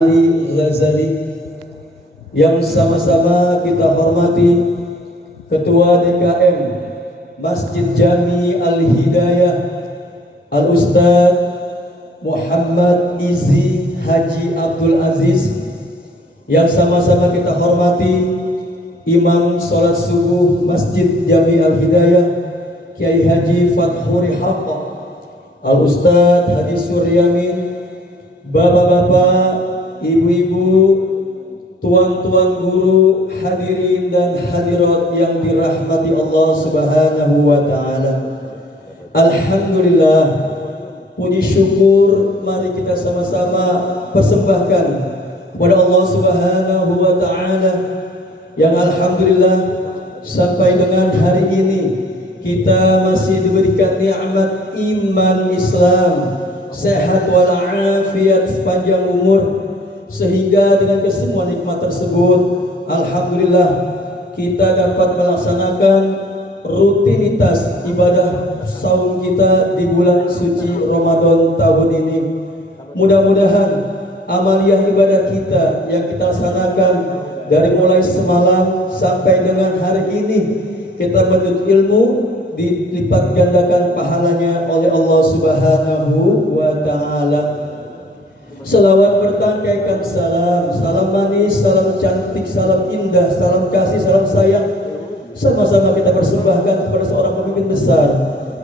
Ali Ghazali yang sama-sama kita hormati Ketua DKM Masjid Jami Al-Hidayah Al-Ustaz Muhammad Izi Haji Abdul Aziz, yang sama-sama kita hormati Imam Salat Subuh Masjid Jami Al-Hidayah Kiai Haji Fathuri Haqqa Al-Ustaz Haji Suryamin, bapak-bapak, ibu-ibu, tuan-tuan guru, hadirin dan hadirat yang dirahmati Allah Subhanahu wa taala. Alhamdulillah, puji syukur mari kita sama-sama persembahkan kepada Allah Subhanahu wa taala yang alhamdulillah sampai dengan hari ini kita masih diberikan nikmat iman Islam, sehat walafiat, sepanjang umur, sehingga dengan kesemua nikmat tersebut alhamdulillah kita dapat melaksanakan rutinitas ibadah saum kita di bulan suci Ramadan tahun ini. Mudah-mudahan amaliyah ibadah kita yang kita laksanakan dari mulai semalam sampai dengan hari ini, kita menuntut ilmu, dilipat gandakan pahalanya oleh Allah Subhanahu wa taala. Selawat bertangkaikan salam, salam manis, salam cantik, salam indah, salam kasih, salam sayang, sama-sama kita persembahkan kepada seorang pemimpin besar,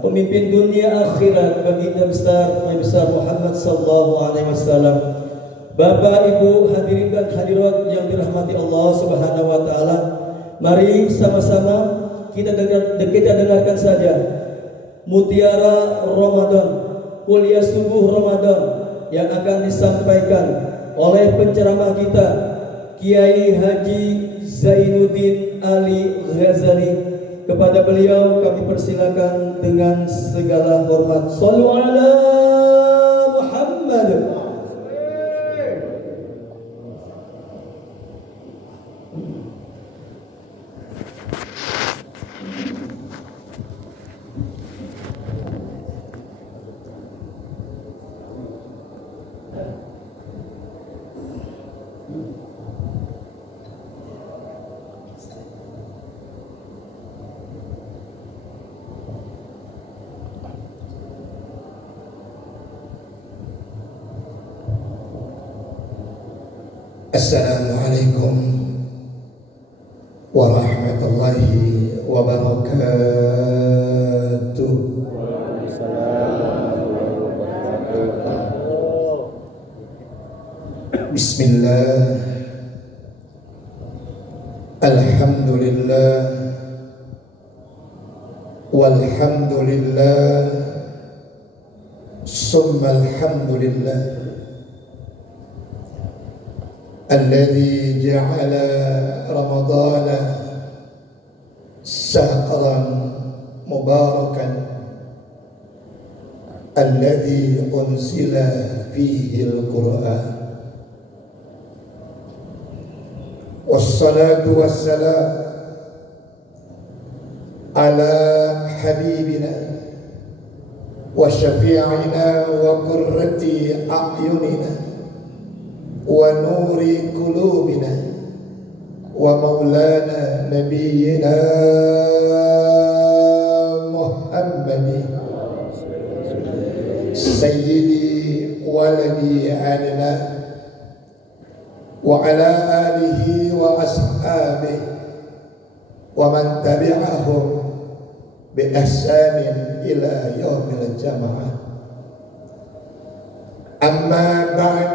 pemimpin dunia akhirat, baginda besar, Nabi besar Muhammad sallallahu alaihi wasallam. Bapak, Ibu, hadirin dan hadirat yang dirahmati Allah Subhanahu wa taala, mari sama-sama kita dengarkan saja Mutiara Ramadan, kuliah subuh Ramadan yang akan disampaikan oleh penceramah kita Kiai Haji Zainuddin Ali Ghazali. Kepada beliau kami persilakan dengan segala hormat. Shallu ala Muhammad. Assalamualaikum warahmatullahi wabarakatuh. Bismillah, alhamdulillah, walhamdulillah, summa alhamdulillah الذي جعل رمضان شهرا مباركا الذي أنزل فيه القرآن، والصلاة والسلام على حبيبنا وشفيعنا وقرة أعيننا ونور قلوبنا ومولانا نبينا محمد سيدي ولدي عدنان وعلى آله وأصحابه ومن تبعهم بإحسان إلى يوم الجمعة. أما بعد،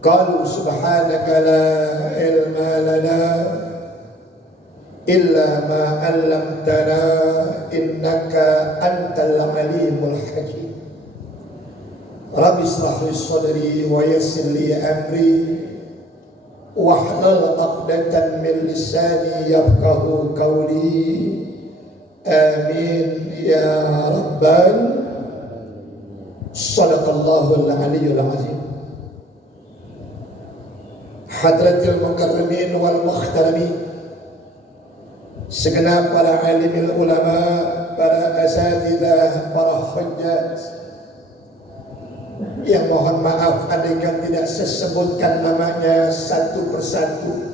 قالوا سبحانك لا علم لنا إلا ما علمتنا إنك أنت العليم الحكيم. رب اشرح لي صدري ويسر لي أمري واحلل عقدة من لساني يفقه قولي آمين يا رب. صدق الله العلي العظيم. Hadratil mukarramin wal muhtaramin, segenap para alimil ulama, para asatidzah, para hujjaj yang mohon maaf andaikan tidak sesebutkan namanya satu persatu.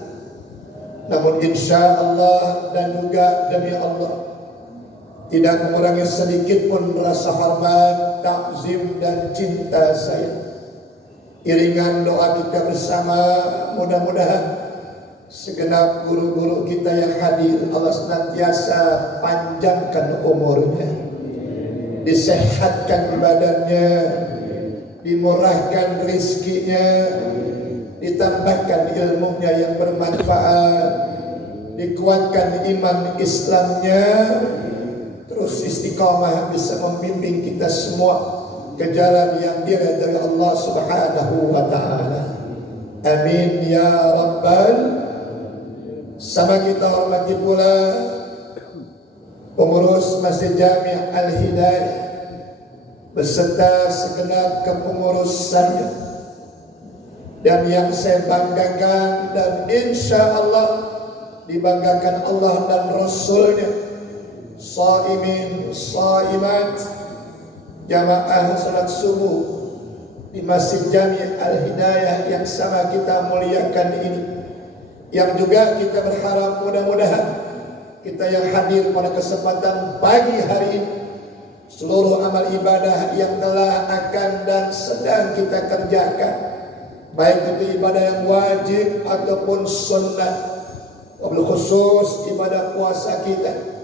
Namun insya Allah dan juga demi Allah tidak mengurangi sedikit pun rasa hormat, takzim dan cinta saya. Iringan doa kita bersama, mudah-mudahan segenap guru-guru kita yang hadir Allah senantiasa panjangkan umurnya, disehatkan badannya, dimurahkan rizkinya, ditambahkan ilmunya yang bermanfaat, dikuatkan iman Islamnya, terus istiqamah bisa membimbing kita semua ke jalan yang diridhai Allah Subhanahu wa taala. Amin ya rabbal. Sama kita hormati pula pengurus Masjid Jami' Al-Hidayah beserta segenap kepengurusannya, dan yang saya banggakan dan insya Allah dibanggakan Allah dan Rasulnya, shaimin, shaimat, jamaah salat subuh di Masjid Jami' Al-Hidayah yang sama kita muliakan ini, yang juga kita berharap mudah-mudahan kita yang hadir pada kesempatan pagi hari ini, seluruh amal ibadah yang telah akan dan sedang kita kerjakan, baik itu ibadah yang wajib ataupun sunnah, wabil khusus ibadah puasa kita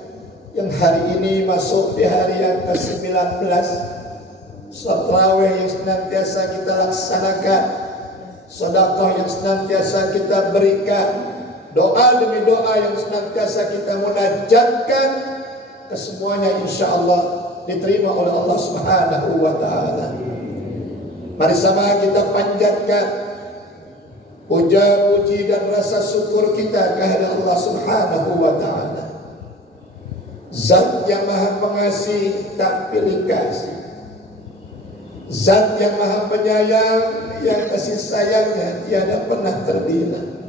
yang hari ini masuk di hari yang ke-19, salat tarawih yang senantiasa kita laksanakan, sedekah yang senantiasa kita berikan, doa demi doa yang senantiasa kita munajatkan, kesemuanya insyaallah diterima oleh Allah Subhanahu wa taala. Mari sama kita panjatkan puja puji dan rasa syukur kita kehadirat Allah Subhanahu wa taala. Zat yang maha pengasih tak pilih kasih, Zat yang maha penyayang yang kasih sayangnya tiada pernah terbilang,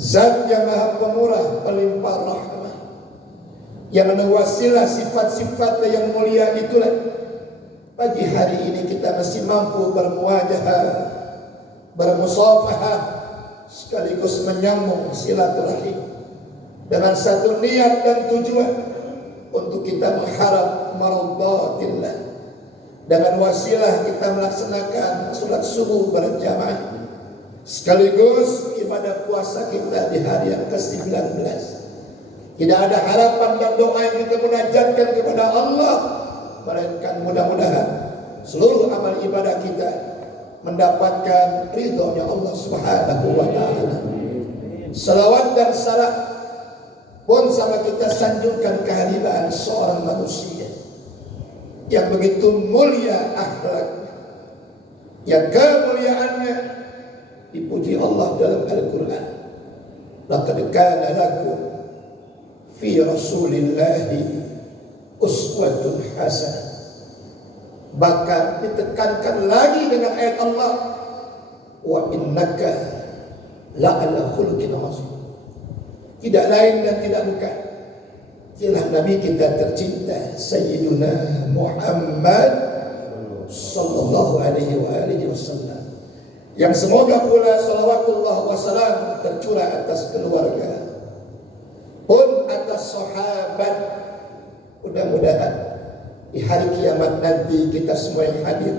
Zat yang maha pemurah pelimpah rahmat, yang menewasilah sifat-sifat yang mulia itulah pagi hari ini kita masih mampu bermuajahah, bermusafahah, sekaligus menyambung silaturahim dengan satu niat dan tujuan untuk kita mengharap maradhatillah. Dengan wasilah kita melaksanakan salat subuh berjamaah sekaligus ibadah puasa kita di hari yang ke-19. Tidak ada harapan dan doa yang kita munajatkan kepada Allah, melainkan mudah-mudahan seluruh amal ibadah kita mendapatkan ridhonya Allah Subhanahu wa taala. Salawat dan salam pun sama kita sanjungkan kehadiran seorang manusia yang begitu mulia akhlaknya, yang kemuliaannya dipuji Allah dalam Al-Quran. Laqad kana lakum fi Rasulillahi uswatun hasanah. Bahkan ditekankan lagi dengan ayat Allah, wa innaka la'ala khuluqin azim. Tidak lain dan tidak bukan, ialah Nabi kita tercinta Sayyiduna Muhammad sallallahu alaihi wasallam, yang semoga pula salawatullah wassalam tercurah atas keluarga pun atas sahabat. Mudah-mudahan di hari kiamat nanti kita semua yang hadir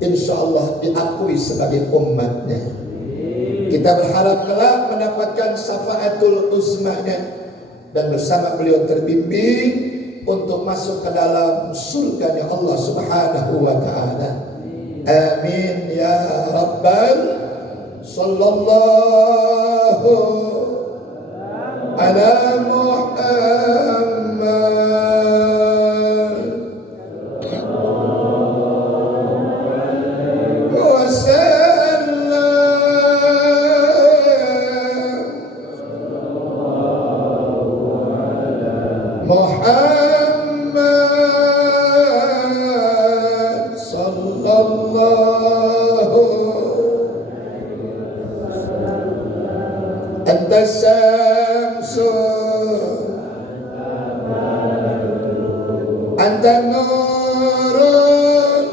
insyaallah diakui sebagai umatnya. Kita berharap kelak mendapatkan syafaatul uzmanya dan bersama beliau terbimbing untuk masuk ke dalam surganya Allah Subhanahu wa taala. Amin ya rabbal. Sallallahu ala Muhammad wa sallam. Muhammad sallallahu anta syamsu anta nurun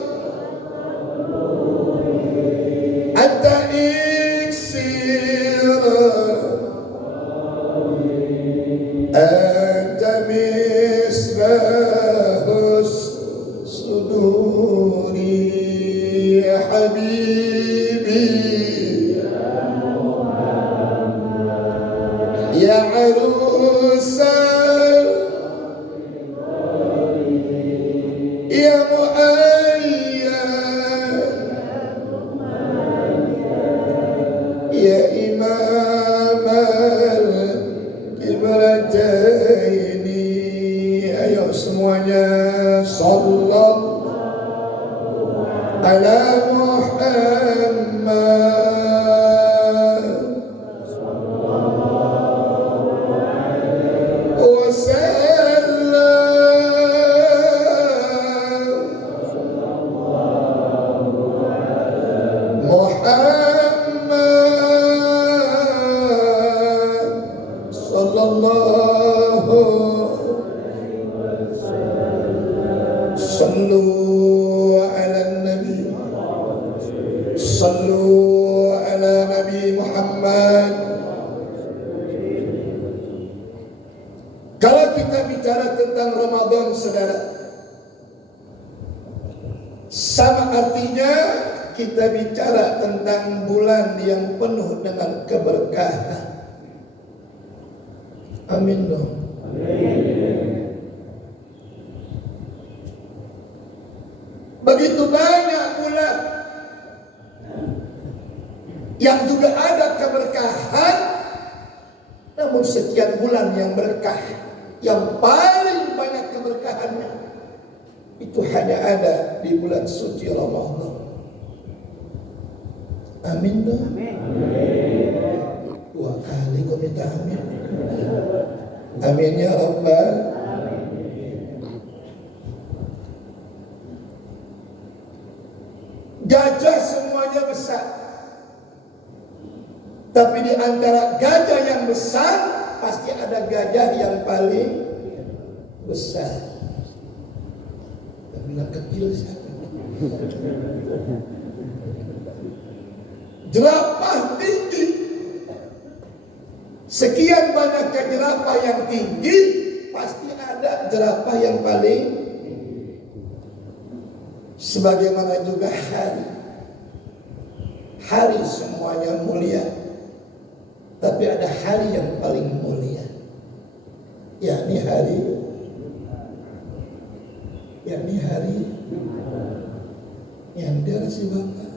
Sallu ala Nabi Muhammad. Kalau kita bicara tentang Ramadan, saudara, sama artinya kita bicara tentang bulan yang penuh dengan keberkahan. Amin dong. Begitu banyak bulan yang juga ada keberkahan, namun sekian bulan yang berkah, yang paling banyak keberkahannya itu hanya ada di bulan suci Ramadan. Amin dong. Dua kali kau minta amin. Amin ya Rabbal. Gajah semuanya besar, tapi di antara gajah yang besar pasti ada gajah yang paling besar. Yang bilang kecil siapa? Jerapah tinggi. Sekian banyak jerapah yang tinggi, pasti ada jerapah yang paling. Sebagaimana juga hari semuanya mulia, tapi ada hari yang paling mulia, yakni hari yang dia si bapak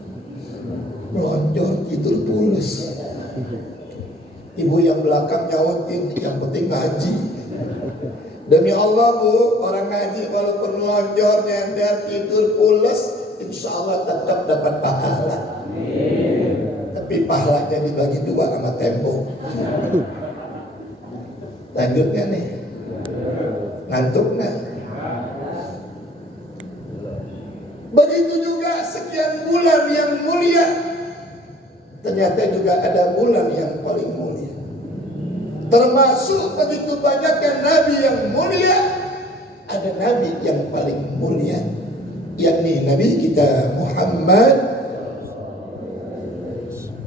melonjor tidur pulas. Ibu yang belakang nyautin, yang penting ngaji. Demi Allah bu, orang ngaji walaupun melonjor, nyender, tidur pulas, insya Allah tetap dapat pahala. Tapi pahalanya dibagi dua sama tembok. Lanjutnya nih, ngantuk nggak? Begitu juga sekian bulan yang mulia, ternyata juga ada bulan yang paling mulia. Termasuk begitu banyaknya nabi yang mulia, ada nabi yang paling mulia, yakni Nabi kita Muhammad.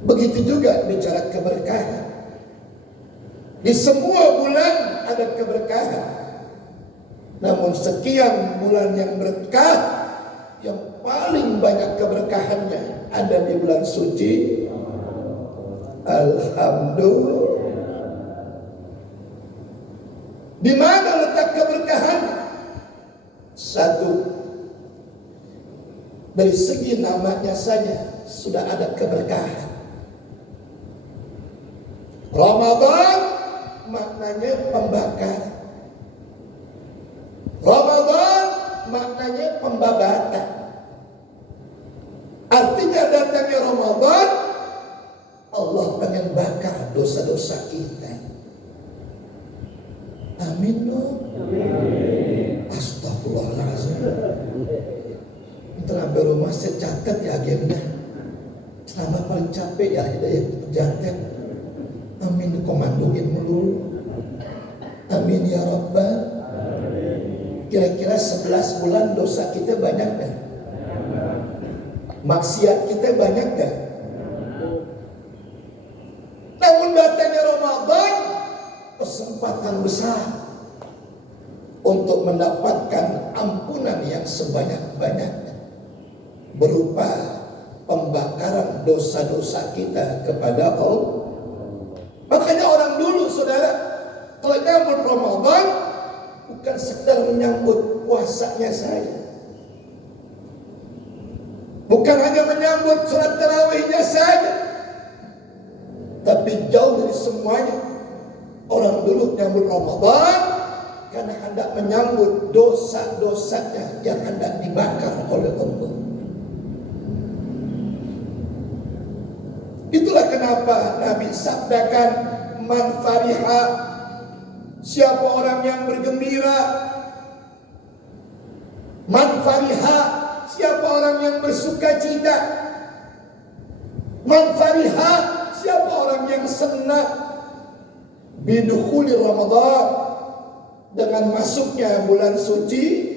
Begitu juga bicara keberkahan. Di semua bulan ada keberkahan, namun sekian bulan yang berkah, yang paling banyak keberkahannya ada di bulan suci. Alhamdulillah. Di mana letak keberkahan? Satu, dari segi namanya saja sudah ada keberkahan. Ramadan maknanya pembakaran. Ramadan maknanya pembabatan. Artinya datangnya Ramadan, Allah pengen bakar dosa-dosa kita. Amin dong. Astagfirullahaladzim. Kita rumah saya catat ya agenda. Selama paling capek ya kita yang catat. Amin, komandoin melulu. Amin ya Rabbal. Kira-kira 11 bulan dosa kita banyak gak? Maksiat kita banyak gak? Namun datangnya Ramadan, kesempatan besar untuk mendapatkan ampunan yang sebanyak-banyaknya berupa pembakaran dosa-dosa kita kepada Allah. Makanya orang dulu saudara, kalau nyambut Ramadan bukan sekedar menyambut puasanya saja, bukan hanya menyambut sholat tarawihnya saja, tapi jauh dari semuanya. Orang dulu menyambut Ramadan karena hendak menyambut dosa-dosanya yang hendak dibakar oleh Allah. Itulah kenapa Nabi sabdakan, man fariha, siapa orang yang bergembira. Man fariha, siapa orang yang bersuka cita. Man fariha, siapa orang yang senang bidukhuli Ramadan, dengan masuknya bulan suci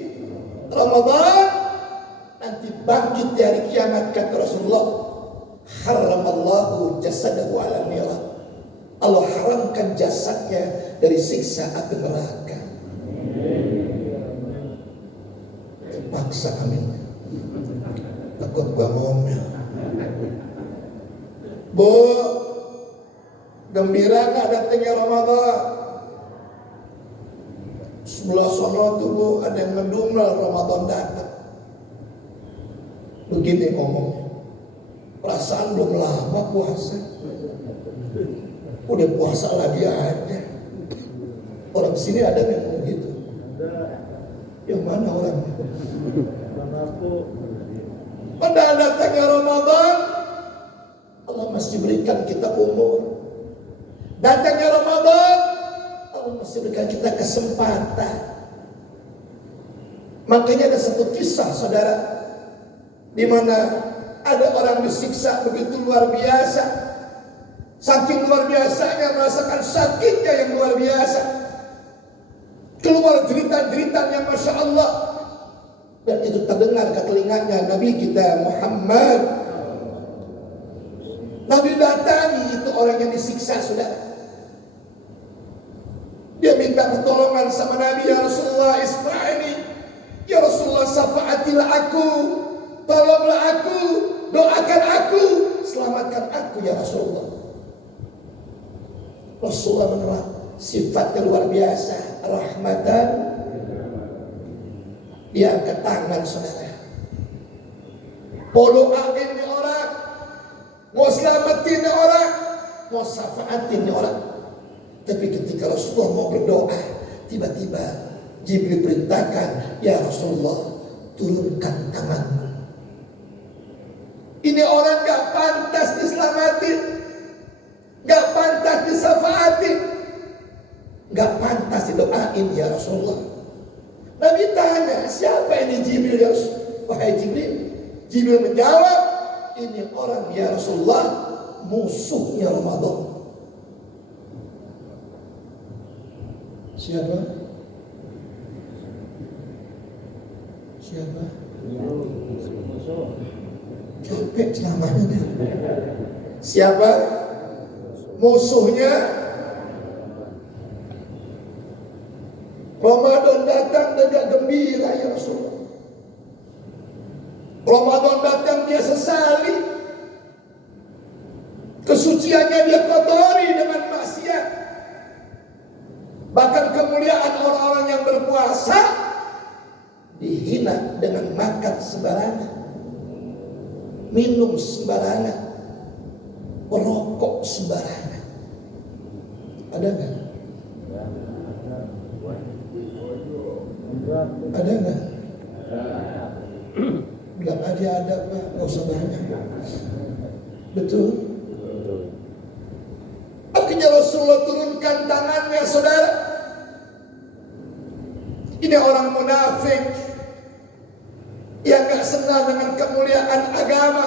Ramadan. Nanti bangkit dari kiamat, kata Rasulullah, haramallahu jasadahu ala nira. Allah haramkan jasadnya dari siksa api neraka. Paksa amin. Takut gua ngomel. Bu, gembira nggak datangnya Ramadan? Sebelah sono tuh bu, ada yang ngedumel Ramadan datang. Begini ngomongnya, perasaan belum lama puasa, udah puasa lagi ada. Orang sini ada yang ngomong gitu? Yang mana orangnya? Pada datangnya Ramadan, Allah masih berikan kita umur. Datangnya Ramadan, Allah masih berikan kita kesempatan. Makanya ada satu kisah saudara, di mana ada orang disiksa begitu luar biasa. Saking luar biasanya, merasakan sakitnya yang luar biasa. Keluar derita-derita yang Masya Allah. Dan itu terdengar ke telinganya Nabi kita Muhammad. Nabi datangi itu orang yang disiksa saudara. Dia minta pertolongan sama Nabi, ya Rasulullah isma'ini, ya Rasulullah safa'atilah aku, tolonglah aku, doakan aku, selamatkan aku ya Rasulullah. Rasulullah menerang sifatnya luar biasa, rahmatan. Dia angkat tangan saudara, mau doain nih orang, mau selamatin nih orang, mau syafaatin nih orang. Tapi ketika Rasulullah mau berdoa, tiba-tiba Jibril perintahkan, ya Rasulullah turunkan tanganmu. Ini orang gak pantas diselamatin, gak pantas disafaatin, gak pantas didoain ya Rasulullah. Nabi tanya, siapa ini Jibril ya Rasulullah? Wahai Jibril. Jibril menjawab, ini orang ya Rasulullah, musuhnya Ramadan. Siapa? Siapa? Capek ceramahnya. Siapa? Musuhnya Ramadan datang dan gak gembira ya Rasulullah. Ramadan datang dia sesali, kesuciannya dia kotori dengan maksiat. Bahkan kemuliaan orang-orang yang berpuasa dihina dengan makan sembarangan, minum sembarangan, merokok sembarangan. Ada nggak? Ada nggak? Bilang aja ada Pak, nggak usah banyak. Betul? Akhirnya Rasulullah turunkan tangannya saudara. Ini orang munafik yang gak senang dengan kemuliaan agama.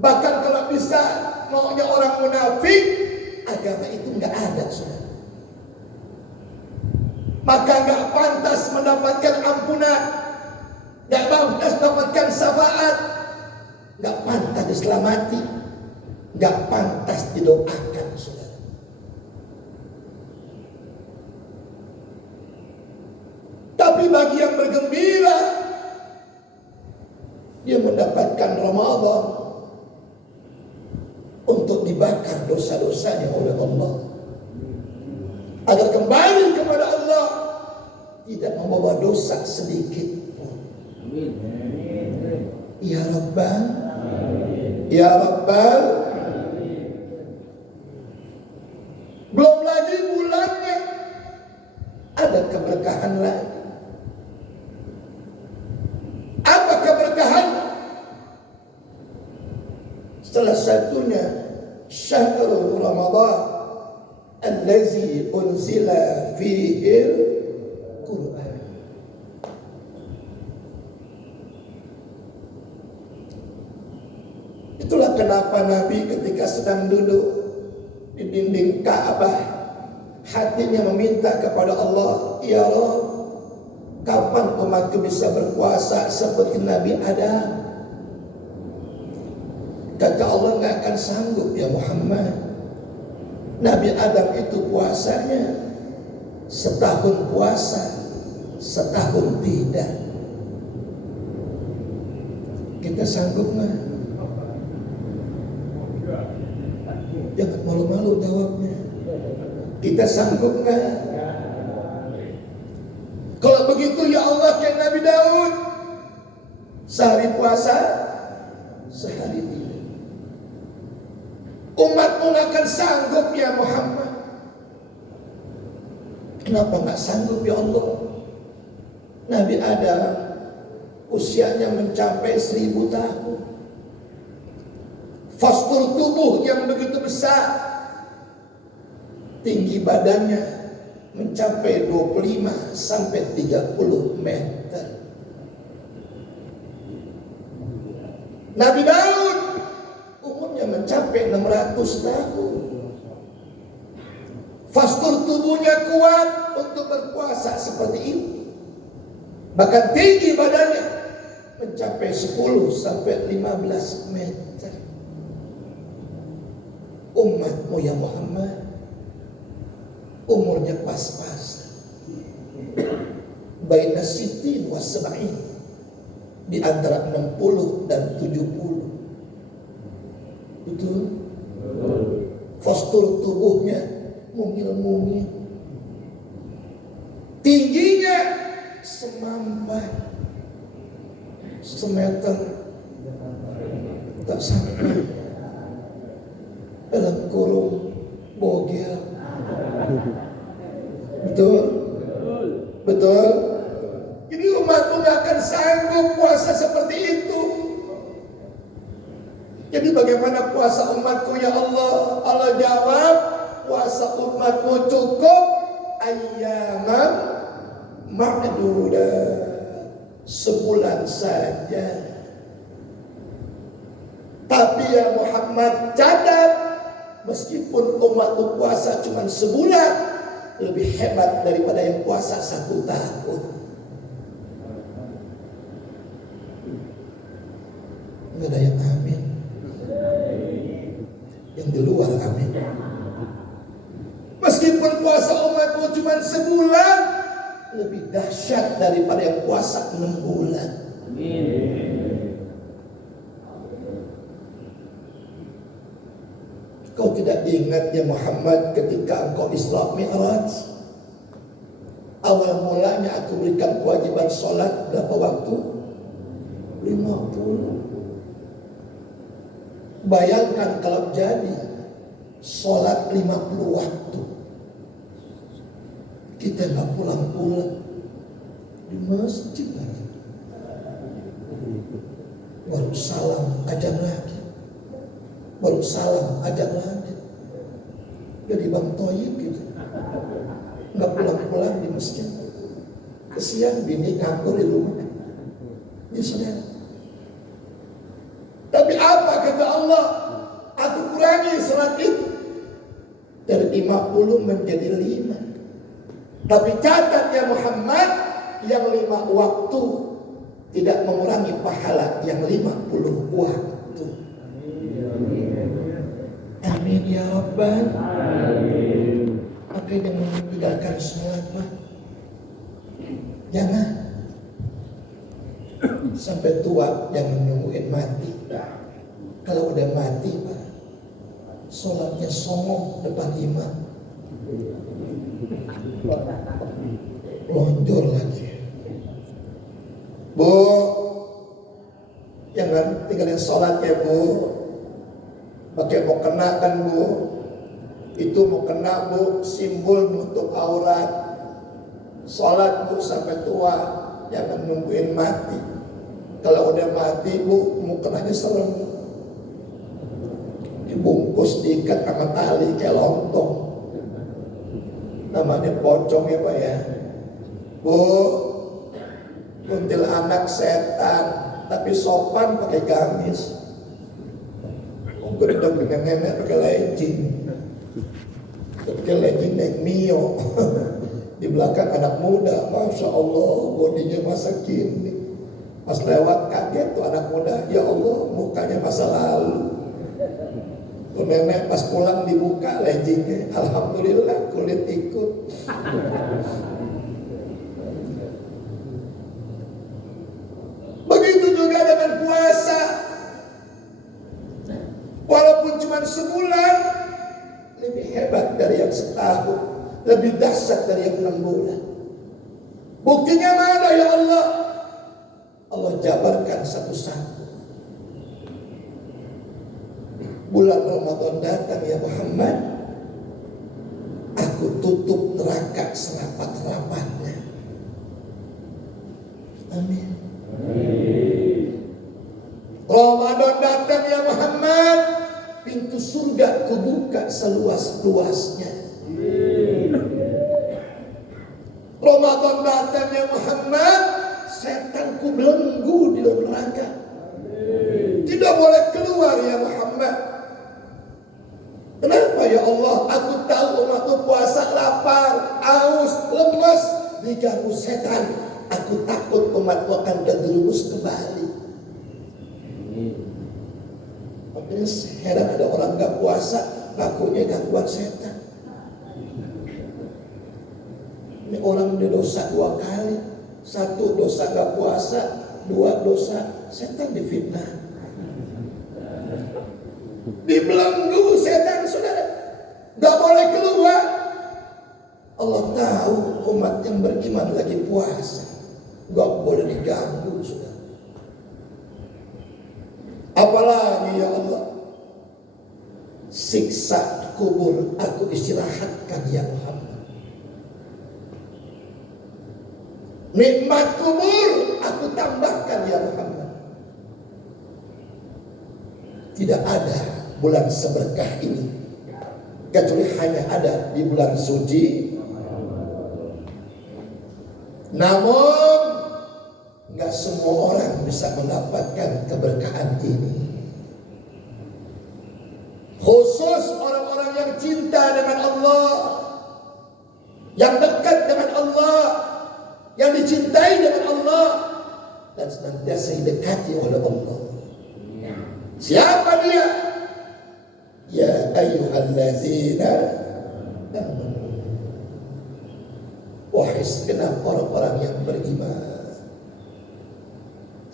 Bahkan kalau bisa maunya orang munafik, agama itu gak ada saudara. Maka gak pantas mendapatkan ampunan, gak pantas mendapatkan syafaat, gak pantas diselamati, gak pantas didoakan saudara. Tapi bagi yang bergembira, dia mendapatkan Ramadan untuk dibakar dosa-dosanya oleh Allah, agar kembali kepada Allah, tidak membawa dosa sedikit pun. Ya Rabbal, ya Rabbal. Belum lagi bulannya ada keberkahan lagi. Apa keberkahan? Salah satunya syahrul Ramadan allazi unzila fihi al-Quran. Itulah kenapa Nabi ketika sedang duduk di dinding Ka'bah, hatinya meminta kepada Allah, ya Allah, kapan umatku bisa berpuasa seperti Nabi Adam? Kata Allah, nggak akan sanggup ya Muhammad. Nabi Adam itu puasanya setahun puasa, setahun tidak. Kita sanggup nggak? Jangan malu-malu jawabnya. Kita sanggup nggak? Kalau begitu ya Allah kayak Nabi Daud, sehari puasa, sehari tidak. Umatmu nggak akan sanggup ya Muhammad. Kenapa nggak sanggup ya Allah? Nabi Adam usianya mencapai 1000 tahun. Postur tubuh yang begitu besar, tinggi badannya mencapai 25 sampai 30 meter. Nabi Daud umurnya mencapai 600 tahun. Postur tubuhnya kuat untuk berpuasa seperti itu. Bahkan tinggi badannya mencapai 10 sampai 15 meter. Umatmu ya Muhammad umurnya pas-pas, baina sitin wa sab'in, di antara 60 dan 70. Betul? Postur tubuhnya mungil-mungil, tingginya semampai, semeter tak sampai, dalam kurung bogel. Betul? Betul? Jadi umatmu gak akan sanggup puasa seperti itu. Jadi bagaimana puasa umatku ya Allah? Allah jawab, puasa umatmu cukup ayyaman ma'dudah, sebulan saja. Tapi ya Muhammad, catat, meskipun umatmu puasa cuma sebulan, lebih hebat daripada yang puasa 1 tahun. Nggak ada yang amin. Yang di luar amin. Meskipun puasa umatmu cuma sebulan, lebih dahsyat daripada yang puasa 6 bulan. Kau tidak ingat ya Muhammad ketika engkau Isra Mi'raj, awal mulanya aku berikan kewajiban sholat berapa waktu? 50. Bayangkan kalau jadi sholat 50 waktu, kita nggak pulang-pulang di masjid lagi, baru salam ajan lagi, baru salam ajan lagi. Jadi Bang Toyib gitu, nggak pulang-pulang di masjid. Kesian bini nganggur di rumah. Ya saudara. Tapi apa kata Allah? Aku kurangi salat itu dari 50 menjadi 5. Tapi catat ya Muhammad, yang 5 waktu tidak mengurangi pahala yang 50 waktu. Amin ya Rabbal Alamin. Apa yang meninggalkan sholat Pak? Jangan sampai tua, jangan nungguin mati. Kalau udah mati Pak, sholatnya songong depan imam, lonjor lagi. Bu, jangan tinggalin sholat ya Bu. Pakai mau kena kan Bu, itu mau kena Bu, simbol nutup aurat. Sholat Bu sampai tua, jangan nungguin mati. Kalau udah mati Bu, mau kenanya serem, dibungkus diikat sama tali kayak lontong, namanya pocong ya Pak ya. Bu, kuntilanak setan tapi sopan pakai gamis. Gedeng dengan nenek pakai legging, naik Mio. Di belakang anak muda, Masya Allah, bodinya masa kini. Pas lewat kaget tuh anak muda, ya Allah, mukanya masa lalu. nenek pas pulang dibuka leggingnya, alhamdulillah kulit ikut. Begitu juga dengan puasa. Walaupun cuma sebulan, lebih hebat dari yang setahun, lebih dahsyat dari yang 6 bulan. Buktinya mana ya Allah? Allah jabarkan satu-satu. Bulan Ramadan datang ya Muhammad, aku tutup neraka serapat-rapatnya. Amin. Ramadan datang ya Muhammad, pintu surga kubuka seluas-luasnya. Ramadan datang ya Muhammad, setan ku belenggu di dalam neraka. Tidak boleh keluar ya Muhammad. Kenapa ya Allah? Aku tahu umatku puasa lapar, aus, lemas, diganggu setan. Aku takut umatku akan terjerumus kembali. Makanya heran ada orang gak puasa, ngakunya gangguan setan. Ini orang udah dosa 2 kali. 1 dosa gak puasa, 2 dosa setan difitnah. Dibelenggu setan saudara, gak boleh keluar. Allah tahu umat yang beriman lagi puasa, gak boleh diganggu saudara. Apalagi ya Allah, siksa kubur aku istirahatkan ya Muhammad. Nikmat kubur aku tambahkan ya Muhammad. Tidak ada bulan seberkah ini kecuali hanya ada di bulan suci. Namun gak semua orang bisa mendapatkan keberkahan ini. Khusus orang-orang yang cinta dengan Allah, yang dekat dengan Allah, yang dicintai dengan Allah, dan senantiasa didekati oleh Allah. Siapa dia? Ya ayyuhallazina amanu. Wahai segenap orang-orang yang beriman.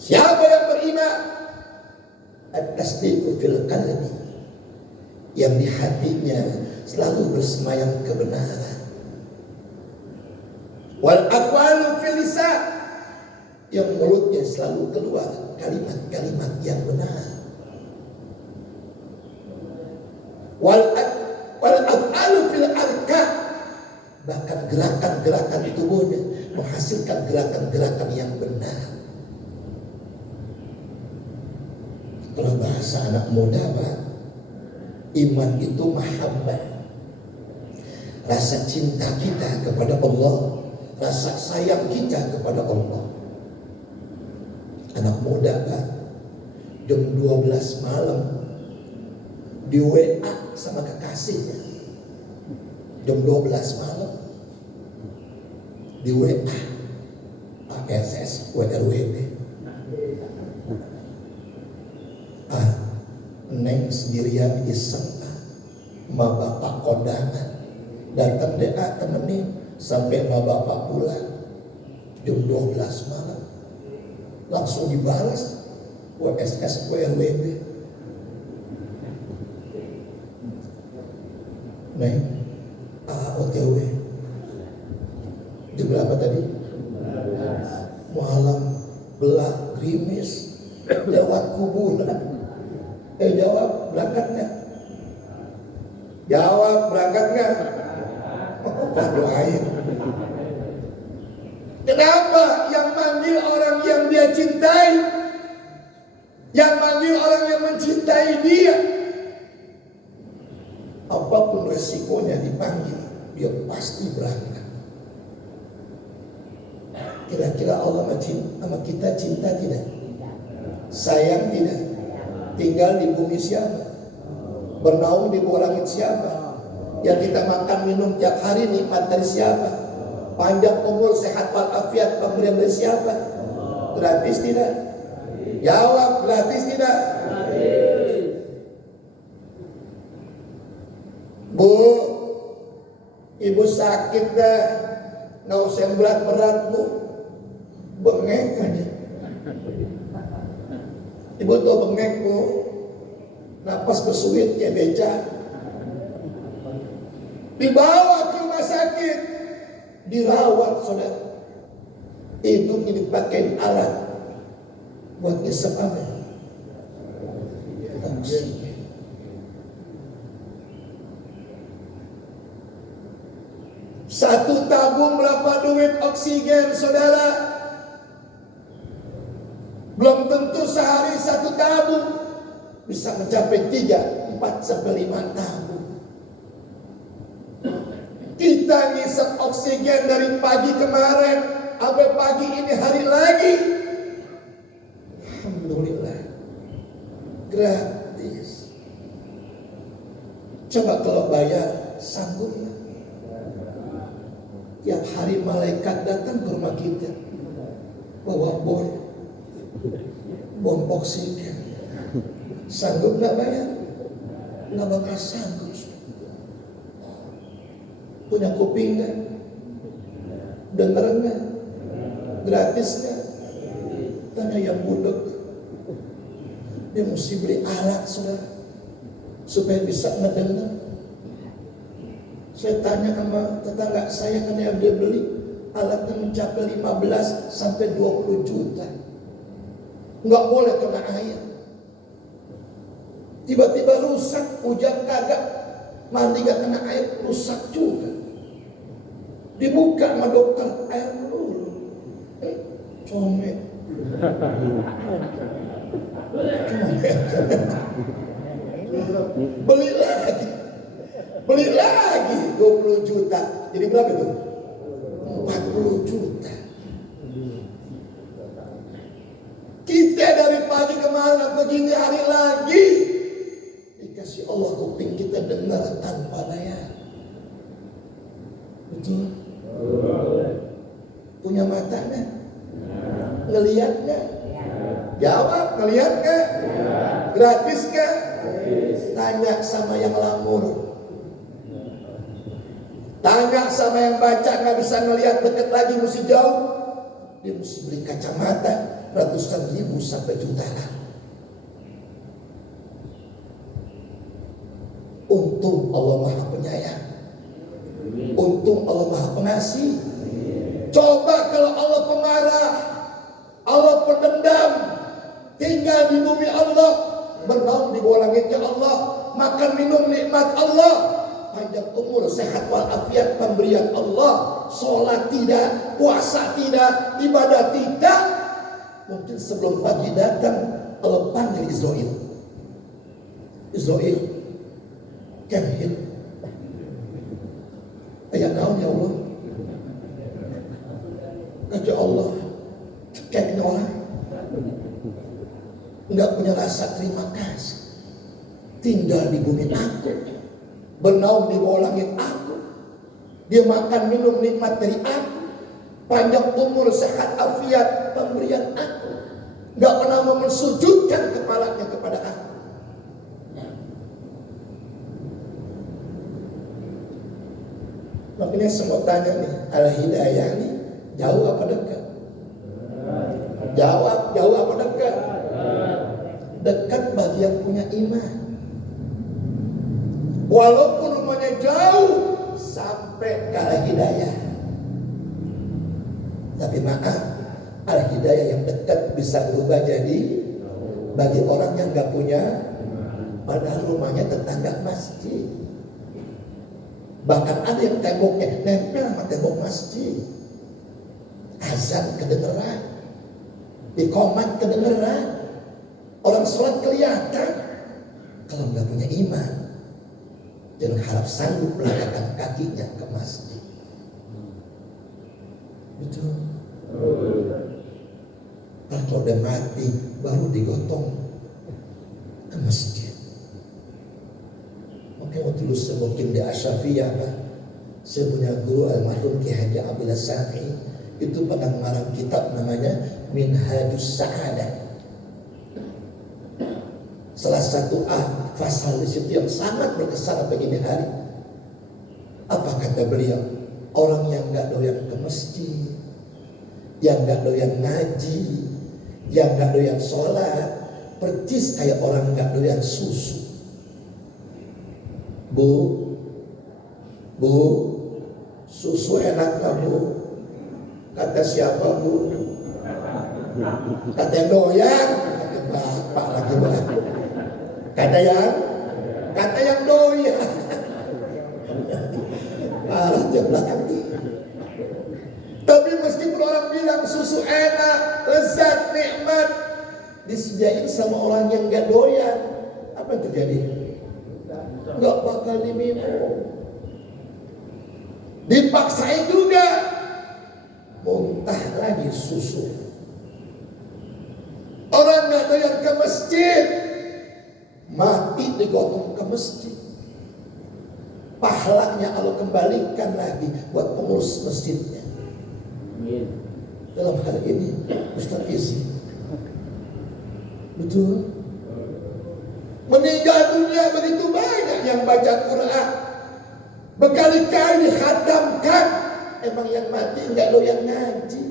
Siapa yang beriman? At-tasdiqu fil qalbi, yang di hatinya selalu bersemayam kebenaran. Wal aqwalu fil lisan, yang mulutnya selalu keluar kalimat-kalimat yang benar. Wal af'alu fil arkan, bahkan gerakan-gerakan di tubuhnya menghasilkan gerakan-gerakan yang benar. Kalau bahasa anak muda Pak, iman itu mahabbah, rasa cinta kita kepada Allah, rasa sayang kita kepada Allah. Anak muda Pak, jam 12 malam di WA sama kekasihnya, jam 12 malam di WA ASS WRWB, Neng sendirian iseng, ma bapak kondangan, datang DA temenin sampai ma bapak pulang jam 12 malam, langsung dibalas WSS WRWB. Neng, OTW jam berapa tadi? Malam gelap gerimis lewat kuburan. Jawab berangkatnya. Jawab berangkatnya. Doain. Kenapa yang manggil orang yang dia cintai, yang manggil orang yang mencintai dia? Apapun resikonya dipanggil, dia pasti berangkat. Kira-kira Allah sama kita cinta tidak? Sayang tidak? Tinggal di bumi siapa? Bernaung di bawah langit siapa? Yang kita makan minum tiap hari nikmat dari siapa? Panjang umur, sehat walafiat, pemberian dari siapa? Gratis tidak? Jawab, gratis tidak? Bu, ibu sakit dah, nggak usah yang berat-berat bu, bengek aja. Ibu tuh bengek bu, napas bersuit kayak beca. Dibawa ke rumah sakit, dirawat saudara. Hidungnya dipakai alat buat ngisep apa? Oksigen. Satu tabung berapa duit oksigen saudara? Belum tentu sehari satu tabung, bisa mencapai 3, 4 sampai 5 tabung. Kita ngisep oksigen dari pagi kemarin sampai pagi ini hari lagi. Alhamdulillah, gratis. Coba kalau bayar, sanggup nggak? Tiap hari malaikat datang ke rumah kita, bawa bom oksigen. Sanggup nggak bayar? Nggak bakal sanggup. Punya kuping nggak? Dengar nggak? Gratis nggak? Tanya yang budak. Dia mesti beli alat saudara, supaya bisa ngedengar. Saya tanya sama tetangga saya, karena yang dia beli alatnya mencapai 15 sampai 20 juta. Nggak boleh kena air. Tiba-tiba rusak, hujan kagak, mandi gak kena air, rusak juga. Dibuka sama dokter, air dulu. Comel. Beli lagi 20 juta. Jadi berapa itu? 40 juta. Kita dari pagi kemarin begini hari lagi dikasih Allah kuping kita dengar tanpa bayar. Betul? Punya mata kan? Ngelihat kan? Jawab, ngelihat kan? Gratis kan? Tanya sama yang lamur. Tanya sama yang baca nggak bisa ngelihat deket lagi, mesti jauh. Dia mesti beli kacamata ratusan ribu sampai jutaan. Untung Allah Maha Penyayang. Untung Allah Maha Pengasih. Coba kalau Allah pemarah, Allah pendendam, tinggal di bumi Allah, bernaung di bawah langitnya Allah, makan minum nikmat Allah, panjang umur, sehat walafiat pemberian Allah, sholat tidak, puasa tidak, ibadah tidak. Mungkin sebelum pagi datang Allah panggil Israel. Israel, come here. Ayah naon ya Allah. Kata Allah, kayak ini orang nggak punya rasa terima kasih. Tinggal di bumi aku, bernaung di bawah langit aku, dia makan minum nikmat dari aku, panjang umur sehat afiat pemberian aku, nggak pernah mensujudkan kepalanya kepada aku. Makanya semua tanya nih, al-hidayah nih jauh apa dekat? Jawab, jauh apa dekat? Dekat bagi yang punya iman. Walaupun rumahnya jauh sampai ke al-hidayah. Tapi maaf, al-hidayah yang dekat bisa berubah jadi bagi orang yang gak punya, padahal rumahnya tetangga masjid. Bahkan ada yang temboknya nempel sama tembok masjid. Azan kedengeran, iqamat kedengeran, orang sholat kelihatan. Kalau nggak punya iman, jangan harap sanggup melangkahkan kakinya ke masjid. Betul. Kalau udah mati baru digotong ke masjid. Oke, waktu dulu saya mungkin di Asyafiyah, Pak. Saya punya guru almarhum Ki Haji Abdullah Syafi'i, itu pernah mengarang kitab namanya Minhajus Sa'adah. Salah satu pasal di situ yang sangat berkesan sampai ini hari, Apa kata beliau? Orang yang gak doyan ke masjid, yang gak doyan ngaji, yang gak doyan sholat, percis kayak orang gak doyan susu. Bu, susu enak gak bu? Kata siapa bu? Kata yang doyan. Kata bapak lagi banget. Kata yang doyan. Parah dia belakang. Tapi meskipun orang bilang susu enak, lezat, nikmat, disediain sama orang yang gak doyan, apa yang terjadi? Gak bakal diminum. Dipaksain juga, muntah lagi susu. Orang gak doyan ke masjid, mati digotong ke masjid. Pahalanya Allah kembalikan lagi buat pengurus masjidnya. Dalam hal ini Ustaz Izzi, betul. Meninggal dunia begitu banyak yang baca Quran, berkali-kali dikhatamkan. Emang yang mati enggak doyan ngaji,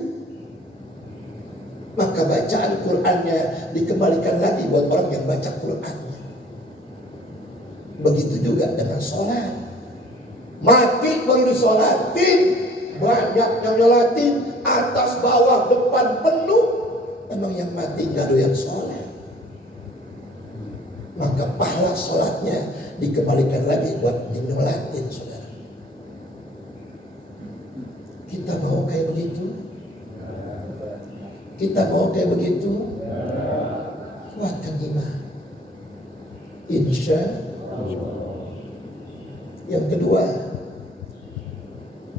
maka bacaan Qurannya dikembalikan lagi buat orang yang baca Qurannya. Begitu juga dengan sholat. Mati baru disolatin, banyak yang nyolatin, atas bawah depan penuh. Emang yang mati enggak doyan sholat, maka pahala sholatnya dikembalikan lagi buat nyolatin, saudara. Kita mau kayak begitu? Kita mau kayak begitu? Kuatkan iman, insya Allah. Yang kedua,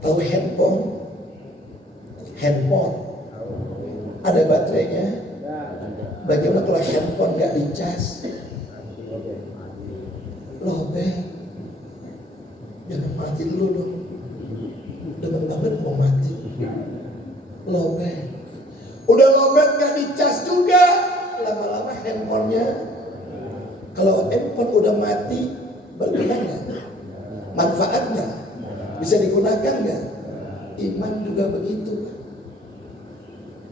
tahu handphone ada baterainya. Bagaimana kalau handphone nggak dicas? Lobek. Jangan mati dulu dong. Dengan banget mau mati. Lobek. Udah lobek nggak dicas juga, lama-lama handphonenya. Kalau handphone udah mati, berguna nggak? Manfaatnya bisa digunakan nggak? Iman juga begitu.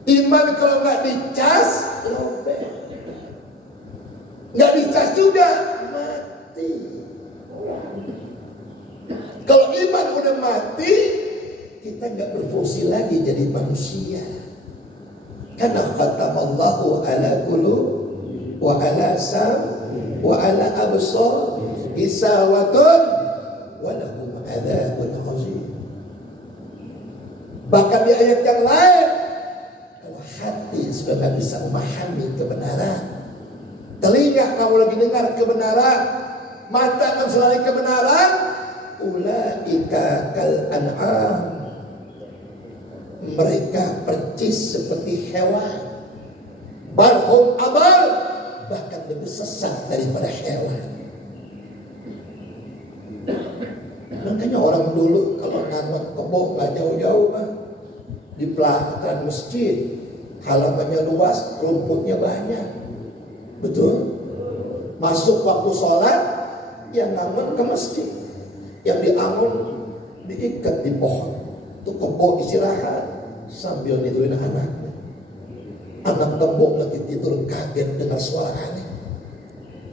Iman kalau nggak dicas, lobek. Nggak dicas juga, mati. Kalau iman udah mati, kita nggak berfungsi lagi jadi manusia. Karena khatamallahu ala qulub wa ala sam wa ala absar isawatun wa lahum adzabun azim. Bahkan di ayat yang lain, kalau hati sudah nggak bisa memahami kebenaran, telinga kamu lagi dengar kebenaran, mata kamu selalu kebenaran, ulaika kal an'am, mereka percis seperti hewan, balhum abal, bahkan lebih sesat daripada hewan. Makanya orang dulu kalau nanam kebun nggak jauh-jauh mah, di pelataran masjid, halamannya luas, rumputnya banyak, betul. Masuk waktu sholat, yang nanam ke masjid, yang diangun diikat di pohon, tuh kebun istirahat sambil tidurin anaknya. Anak kebun lagi tidur kaget dengar suara aneh.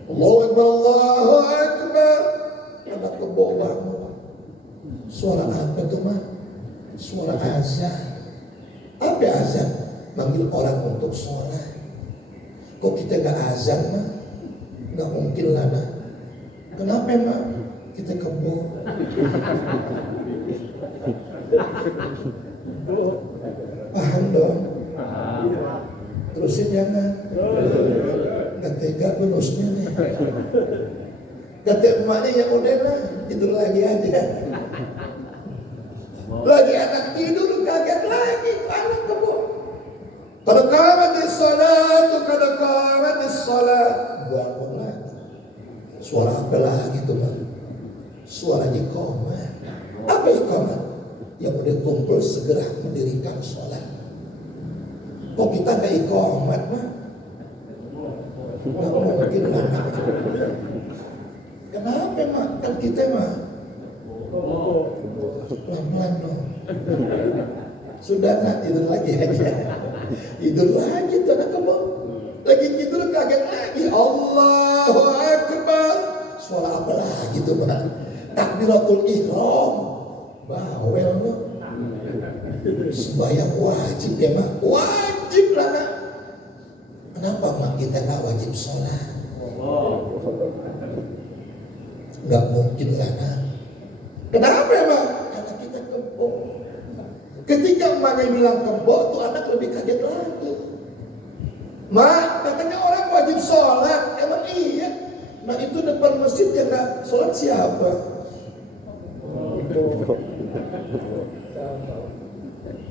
Allahu Akbar, Allahu Akbar. Anak kebun bangun. Suara apa tuh mah? Suara azan. Apa azan? Manggil orang untuk sholat. Kok kita gak azan mah? Gak mungkin lah nah. Kenapa mah? Kita kebun. Paham dong? Terusin jangan. Gak tega bonusnya nih. Kata emaknya yang udah lah, tidur lagi aja. Lagi anak tidur kaget lagi, anak kebun. Kada qamatis salat, bangun lagi. Suara apa lagi tuh bang? Suara iqamah. Apa iqamah? Yang udah kumpul segera mendirikan sholat. Kok kita gak iqamah mah? Gak mungkin lah. Kenapa mah? Kan kita mah Pelan-pelan dong. Sudah nak, tidur lagi aja. Tidur lagi tuh anak kamu. Lagi tidur kaget lagi. Allahu Akbar. Suara apa lagi tuh Pak? Takbiratul ihram. Bawel lo. Sembahyang wajib ya mak. Wajib lah nak. Kenapa mak kita gak wajib sholat? Gak mungkin lah nak. Kenapa emang? Karena kita kebo. Ketika emaknya bilang kebo, tuh anak lebih kaget lagi. Mak, katanya orang wajib sholat. Emang iya? Nah itu depan masjid yang gak sholat siapa?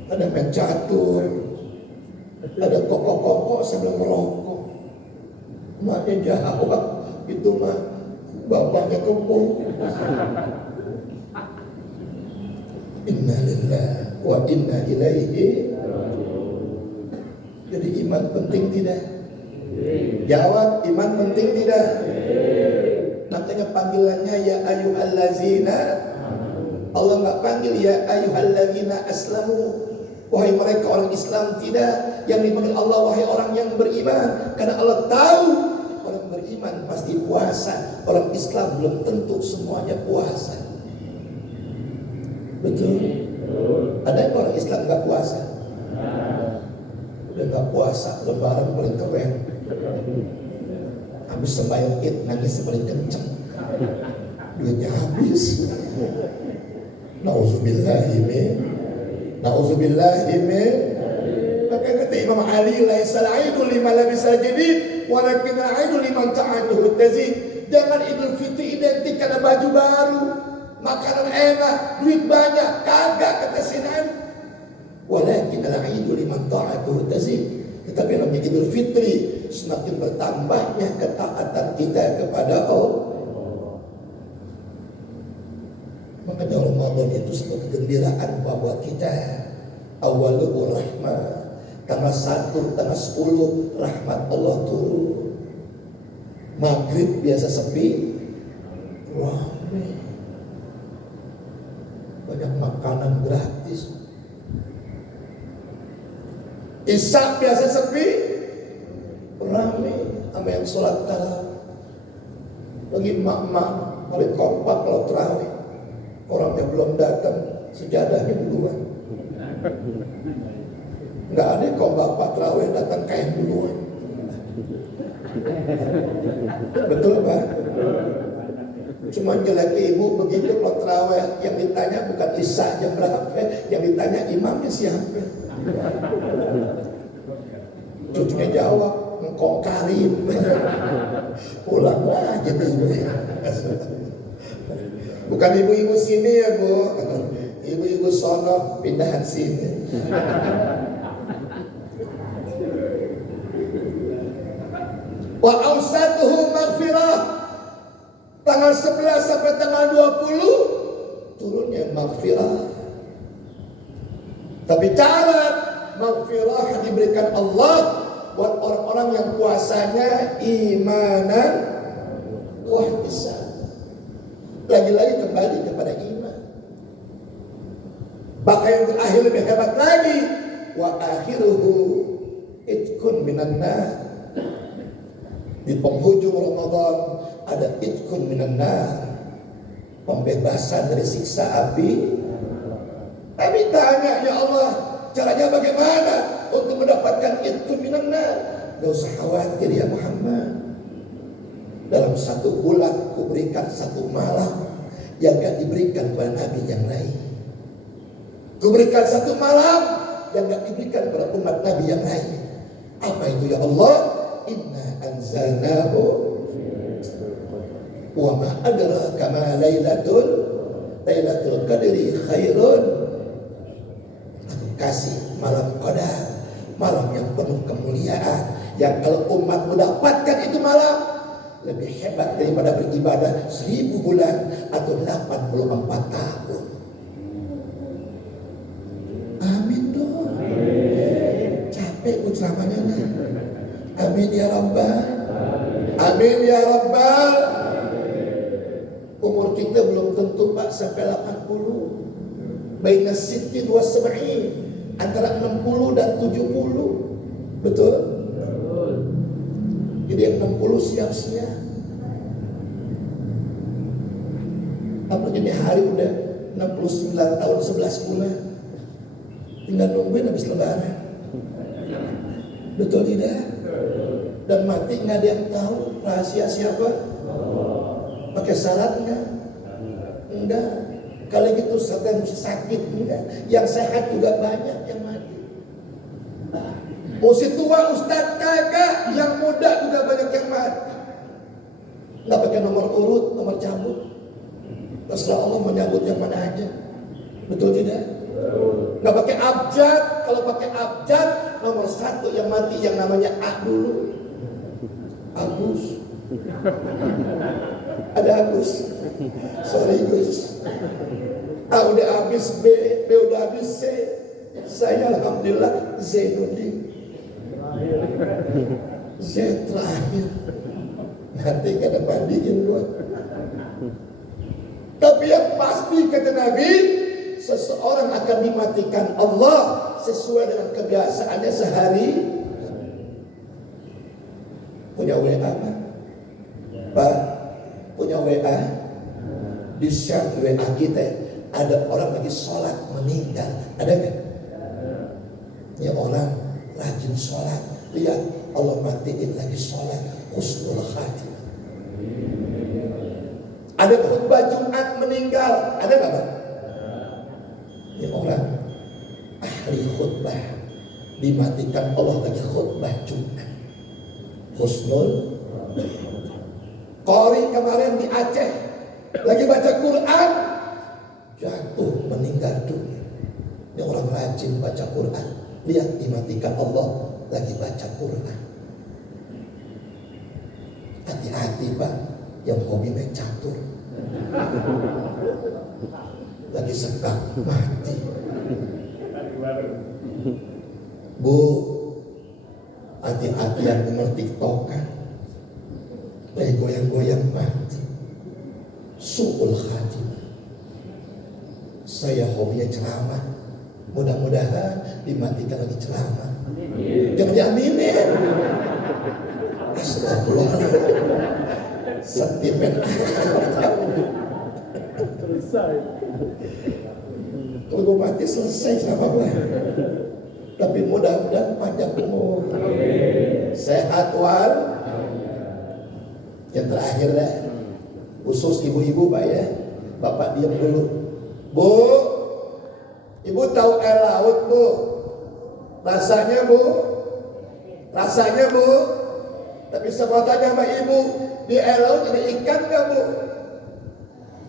Ada main catur, ada koko-koko sambil ngerokok. Maknya jawab, itu mah bapaknya kebo. Inna lillahi wa inna ilaihi. Jadi iman penting tidak? Jawab, iman penting tidak? Makanya panggilannya ya ayyuhallazina. Allah nggak panggil ya ayyuhallazina aslamu. Wahai mereka orang Islam, tidak. Yang dipanggil Allah wahai orang yang beriman. Karena Allah tahu orang beriman pasti puasa. Orang Islam belum tentu semuanya puasa. Betul? Ada yang orang Islam nggak puasa? Udah nggak puasa, lebaran paling keren. Habis sembahyang Id nangis paling kenceng. Duitnya habis. Nauzubillahimin. Maka kata Imam Ali, laisal aidu lima labisal jadid, walakin aidu liman ta'atuhu tazid. Jangan Idul Fitri identik karena baju baru, makanan enak, duit banyak. Kagak, kata Sinan. Walakin aidu liman ta'atuhu tazid. Tetapi namanya Idul Fitri, semakin bertambahnya ketaatan kita kepada Allah. Makanya Ramadan itu sebuah kegembiraan buat kita. Awalul rahmah. Tanggal 1, tanggal 10 rahmat Allah turun. Maghrib biasa sepi, ramai. Banyak makanan gratis. Isya biasa sepi, ramai. Sama yang sholat tarawih. Bagi emak-emak paling kompak kalau tarawih. Orangnya belum datang, sejadahnya duluan. Nggak ada kalau bapak tarawih datang kain duluan. Betul Pak? Cuma jelek ibu begitu kalau tarawih, yang ditanya bukan isya jam berapa, yang ditanya imamnya siapa. Cucunya jawab, engkau karim. Pulang aja ibu. Bukan ibu-ibu sini ya Bu. Ibu-ibu sono pindahan sini. Wa awsatuhu maghfirah. Tanggal 11 sampai tanggal 20 turunnya maghfirah. Tapi cara maghfirah diberikan Allah buat orang-orang yang puasanya imanan wa ihtisaban. Lagi-lagi kembali kepada iman. Bahkan yang terakhir lebih hebat lagi. Wa akhiruhu itkun minan nar. Di penghujung Ramadan ada itkun minan nar, pembebasan dari siksa api. Tapi tanya, ya Allah, caranya bagaimana untuk mendapatkan itkun minan nar? Gak usah khawatir ya Muhammad. Dalam 1 bulan kuberikan 1 malam yang gak diberikan kepada Nabi yang lain. Kuberikan 1 malam yang gak diberikan kepada umat Nabi yang lain. Apa itu ya Allah? Inna anzalnahu wa ma adraka ma lailatul qadri khairun. Aku kasih malam qadar, malam yang penuh kemuliaan, yang kalau umat mendapatkan itu malam lebih hebat daripada beribadah 1000 bulan atau 84 tahun. Amin dong. Capek pun ceramahnya nih. Amin ya Rabbal. Amin ya Rabbal. Umur kita belum tentu Pak sampai 80. baina sittin wa sab'in, antara 60 dan 70. Betul? Jadi yang 60 siap-siap. Apalagi ini hari udah 69 tahun 11 bulan. Tinggal nungguin habis lebaran. Betul tidak? Dan mati nggak ada yang tahu rahasia siapa. Pakai syarat enggak. Kalau gitu sampai sakit enggak. Yang sehat juga banyak yang mati. Usia tua ustaz kagak, yang muda juga banyak yang mati. Nggak pakai nomor urut, nomor cabut. Terserah Allah menyambut yang mana aja. Betul tidak? Nggak pakai abjad. Kalau pakai abjad, nomor 1 yang mati yang namanya A dulu. Agus. Ada Agus. Sorry Gus. A udah habis, B udah habis, C. Saya alhamdulillah Zainuddin. Z terakhir. Nanti kada bandingin gua. Tapi yang pasti kata Nabi, seseorang akan dimatikan Allah sesuai dengan kebiasaannya sehari. Punya WA Pak? Punya WA? Di share WA kita, ada orang lagi sholat meninggal, ada nggak? Ini orang rajin sholat, lihat Allah matiin lagi sholat, husnul khatimah. Ada khutbah Jumat meninggal, ada nggak Pak? Ini orang ahli khutbah dimatikan Allah lagi khutbah Jumat, husnul. Qori kemarin di Aceh lagi baca Quran, jatuh meninggal dunia. Ini orang rajin baca Quran, lihat dimatikan Allah lagi baca Quran. Hati-hati Pak yang hobi main catur, lagi sekak mati. Bu, hati-hati yang denger TikTokan, lagi goyang-goyang mati. Su'ul khatimah. Saya hobinya ceramah, mudah-mudahan dimatikan lagi ceramah. Jangan diaminin. Astagfirullahaladzim. Sentimen. Selesai. Kalau gue mati selesai sama gue. Tapi mudah-mudahan panjang umur, sehat wal. Yang terakhir dah, khusus ibu-ibu Pak ya, Bapak diam dulu. Bu, Ibu tahu air laut Bu? Rasanya Bu? Rasanya Bu? Tapi saya tanya sama Ibu, di air laut ada ikan nggak Bu?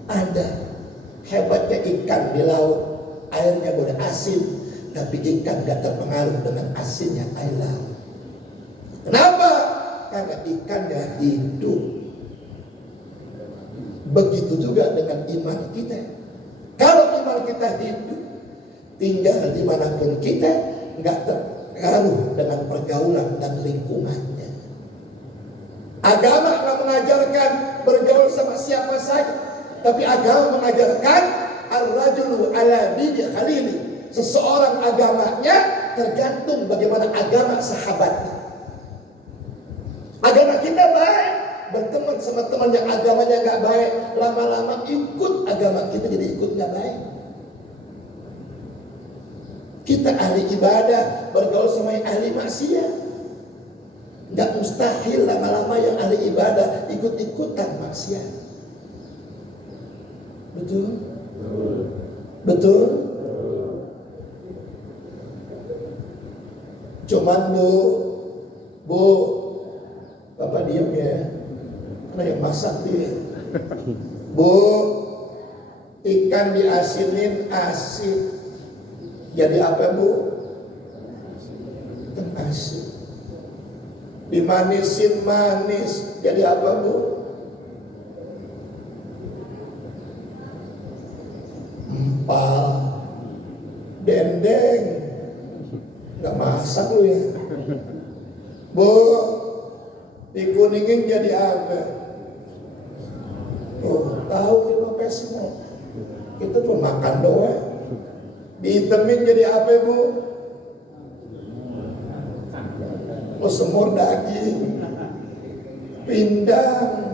Ada. Hebatnya ikan di laut, airnya boleh asin, tapi ikan gak terpengaruh dengan asinnya air laut. Kenapa? Karena ikannya hidup. Begitu juga dengan iman kita. Kalau iman kita hidup, tinggal dimanapun kita, gak terpengaruh dengan pergaulan dan lingkungannya. Agama gak mengajarkan bergaul sama siapa saja, tapi agama mengajarkan ar-rajulu ala dini khalili. Seseorang agamanya tergantung bagaimana agama sahabatnya. Agama kita baik, berteman sama teman yang agamanya gak baik, lama-lama ikut agama kita jadi ikut gak baik. Kita ahli ibadah, bergaul sama yang ahli maksiat, gak mustahil lama-lama yang ahli ibadah ikut-ikutan maksiat. Betul? Betul? Cuman Bu, Bapak diam ya, karena yang masak dia. Bu, ikan diasinin asin, jadi apa Bu? Ikan asin. Dimanisin manis, jadi apa Bu? Empal, dendeng, nggak masak lu ya. Bu, dikuningin jadi apa? Oh, tahu 5 peso. Kita cuma makan doang. Dihitemin jadi apa Bu? Oh, semur daging, pindang.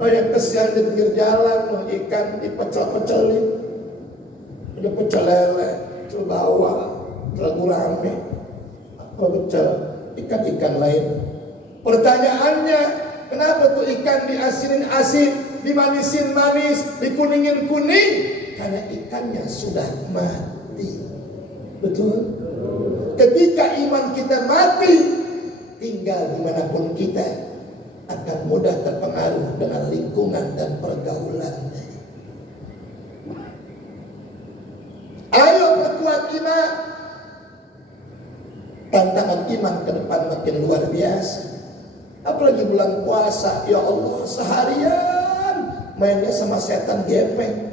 Oh, yang kesian di pinggir jalan, oh, ikan dipecel-pecelin, ada pecel lele, pecel bawang, pecel gurame, apa pecel ikan-ikan lain. Pertanyaannya, kenapa tuh ikan diasinin asin, dimanisin manis, dikuningin kuning? Karena ikannya sudah mati. Betul? Ketika iman kita mati, tinggal dimanapun kita akan mudah terpengaruh dengan lingkungan dan pergaulannya. Ayo perkuat iman. Tantangan iman ke depan makin luar biasa. Apalagi bulan puasa, ya Allah, seharian mainnya sama setan gepeng.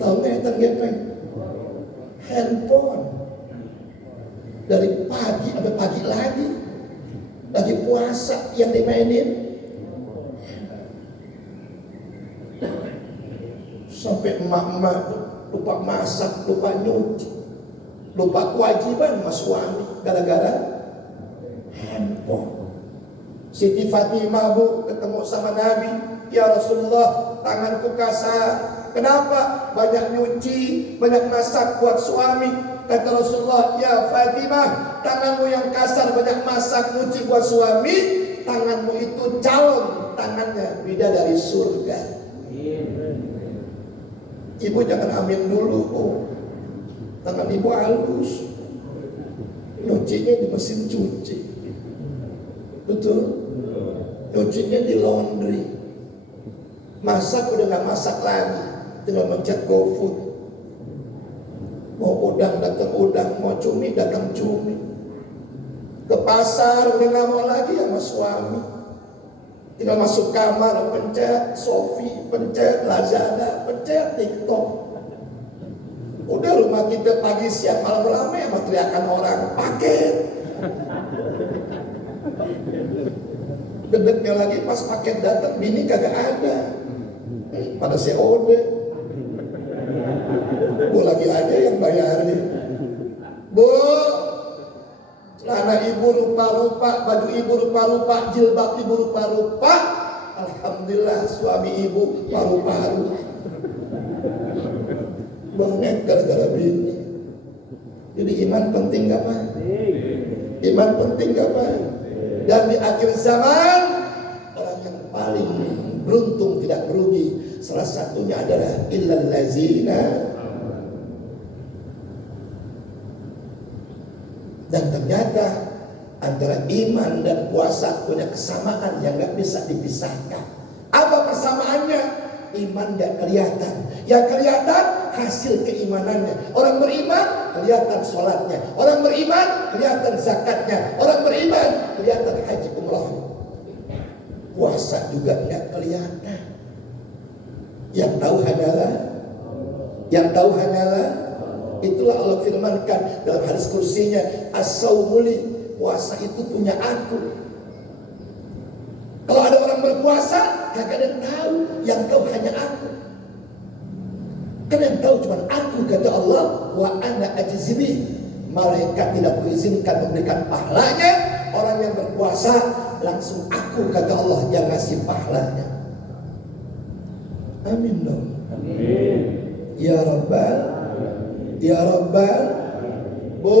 Tahu nggak setan gepeng? Handphone. Dari pagi sampai pagi lagi puasa yang dimainin, sampai emak-emak lupa masak, lupa nyuci, lupa kewajiban sama suami gara-gara handphone. Siti Fatimah Bu ketemu sama Nabi, ya Rasulullah, tanganku kasar. Kenapa? Banyak nyuci, banyak masak buat suami. Kata Rasulullah, ya Fatimah, tanganmu yang kasar banyak masak nyuci buat suami, tanganmu itu calon tangannya bidadari surga. Ibu jangan amin dulu, oh. Tangan ibu halus, nyucinya di mesin cuci, betul? Nyucinya di laundry. Masak udah gak masak lagi, tinggal mencet GoFood. Mau udang datang udang, mau cumi datang cumi. Ke pasar udah gak mau lagi sama suami, tinggal masuk kamar pencet Shopee, pencet Lazada, pencet TikTok. Udah rumah kita pagi siang malam ramai sama teriakan orang paket. Dedeknya lagi pas paket datang, bini kagak ada, pada COD. Bu lagi aja yang bayarin. Bu, celana ibu rupa-rupa, baju ibu rupa-rupa, jilbab ibu rupa-rupa. Alhamdulillah suami ibu paru-paru. Bengek gara-gara bini. Jadi iman penting gak Pak? Iman penting gak Pak? Dan di akhir zaman, orang yang paling beruntung tidak merugi, salah satunya adalah illal lazina. Dan ternyata antara iman dan puasa punya kesamaan yang gak bisa dipisahkan. Apa persamaannya? Iman gak kelihatan. Yang kelihatan hasil keimanannya. Orang beriman kelihatan sholatnya. Orang beriman kelihatan zakatnya. Orang beriman kelihatan haji umrah. Puasa juga gak kelihatan. Yang tahu hanyalah itulah Allah firmankan dalam hadis kursinya, as-saumuli, puasa itu punya aku. Kalau ada orang berpuasa, kagak ada yang tahu, yang tahu hanya aku. Karena yang tahu cuma aku, kata Allah, wa ana ajzibi. Malaikat tidak mengizinkan memberikan pahalanya. Orang yang berpuasa langsung aku, kata Allah, yang ngasih pahalanya. Amin dong. Amin. Ya Rabbal, ya Rabbal. Bu,